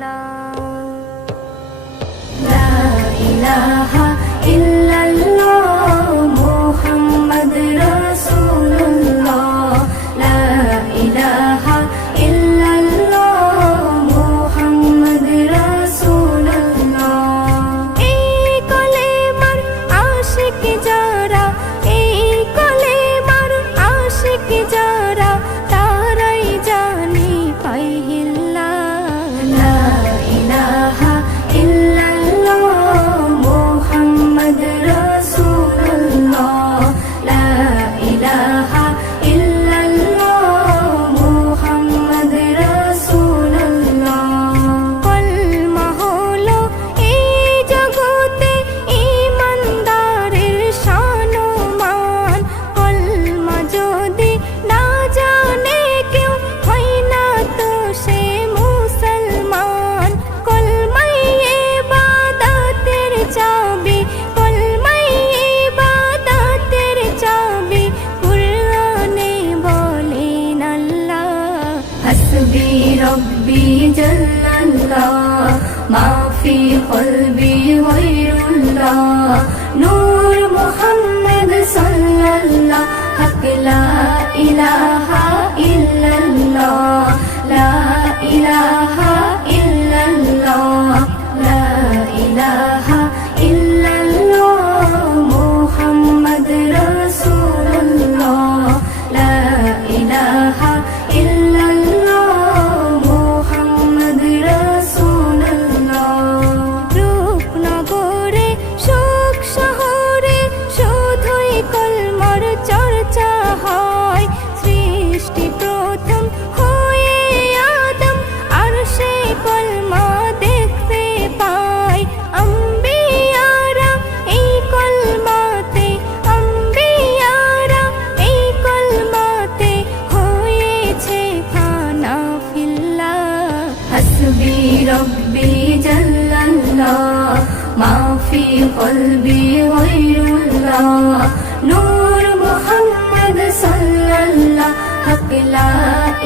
লা ইলাহা ইল্লাল্লাহ মুহাম্মদ রাসূলুল্লাহ লা ইলাহা ইল্লাল্লাহ মুহাম্মদ রাসূলুল্লাহ এই কলেমার আশিক যারা এই কলেমার আশিক যারা তারাই জানি পাইহিল্লা লা ইলাহা ইল্লাল্লাহ মুহাম্মদ রাসূলুল্লাহ লা ইলাহা ইল্লাল্লাহ মুহাম্মদ রাসূলুল্লাহ কলমা হলো এই জগতে ঈমানদারের শান ও মান কলমা যদি না জানে কেউ হয় না তো সে মুসলমান কলমাই ইবাদতের চাবি কলমাই ইবাদতের চাবি কুরআনে বলেন আল্লাহ হাসবি রব্বি জাল্লাল্লাহ মা ফি কলবি গায়রুল্লাহ নূর মুহাম্মদ সাল্লাল্লাহ হক লা ইলাহা ইল্লাল্লাহ লা ইলাহা ইল্লাল্লাহ লা ইলাহা ইল্লাল্লাহ মুহাম্মদ রাসূলুল্লাহ লা ইলাহা ইল্লাল্লাহ মুহাম্মদ রাসূলুল্লাহ রূপনগরে শোক শহরে শুধুই কলমার চর্চা হয় সৃষ্টি প্রথম হয়ে আদম আর সে কলমা দেখতে পায় আম্বিয়ারা এই কলমাতে আম্বিয়ারা এই কলমাতে হয়েছে ফানা ফিল্লাহ হাসবি রব্বি জাল্লাল্লাহ মা ফি কলবি গায়রুল্লাহ নূর মুহাম্মদ সাল্লাল্লাহ হক লা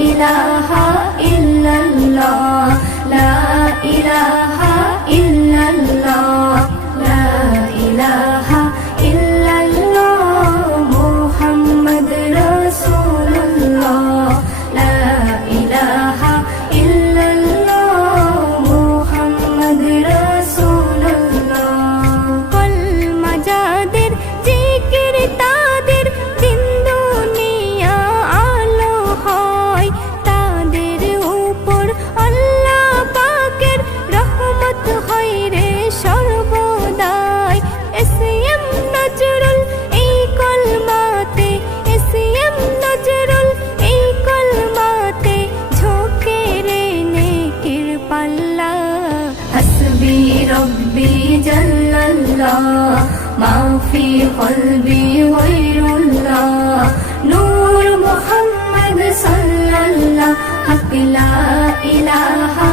ইলাহা ইল্লাল্লাহ লা ইলাহা ইল্লাল্লাহ লা ইলাহা ইল্লাল্লাহ মুহাম্মদ রাসূলুল্লাহ লা ইলাহা ইল্লাল্লাহ মুহাম্মদ রাসূলুল্লাহ কলমা যাদের জিকির তাদের দিন দুনিয়া আলো হয় তাদের উপর আল্লাহ পাকের রহমত হয় রে সর্বদাই এসএম নজরুল এই কলমাতে এসএম নজরুল এই কলমাতে ঝোঁকে রে নেকির পাল্লা হাসবি রব্বি জাল্লাল্লাহ মা ফি কলবি গায়রুল্লাহ নূর মুহাম্মদ সাল্লাল্লাহ হক লা ইলাহা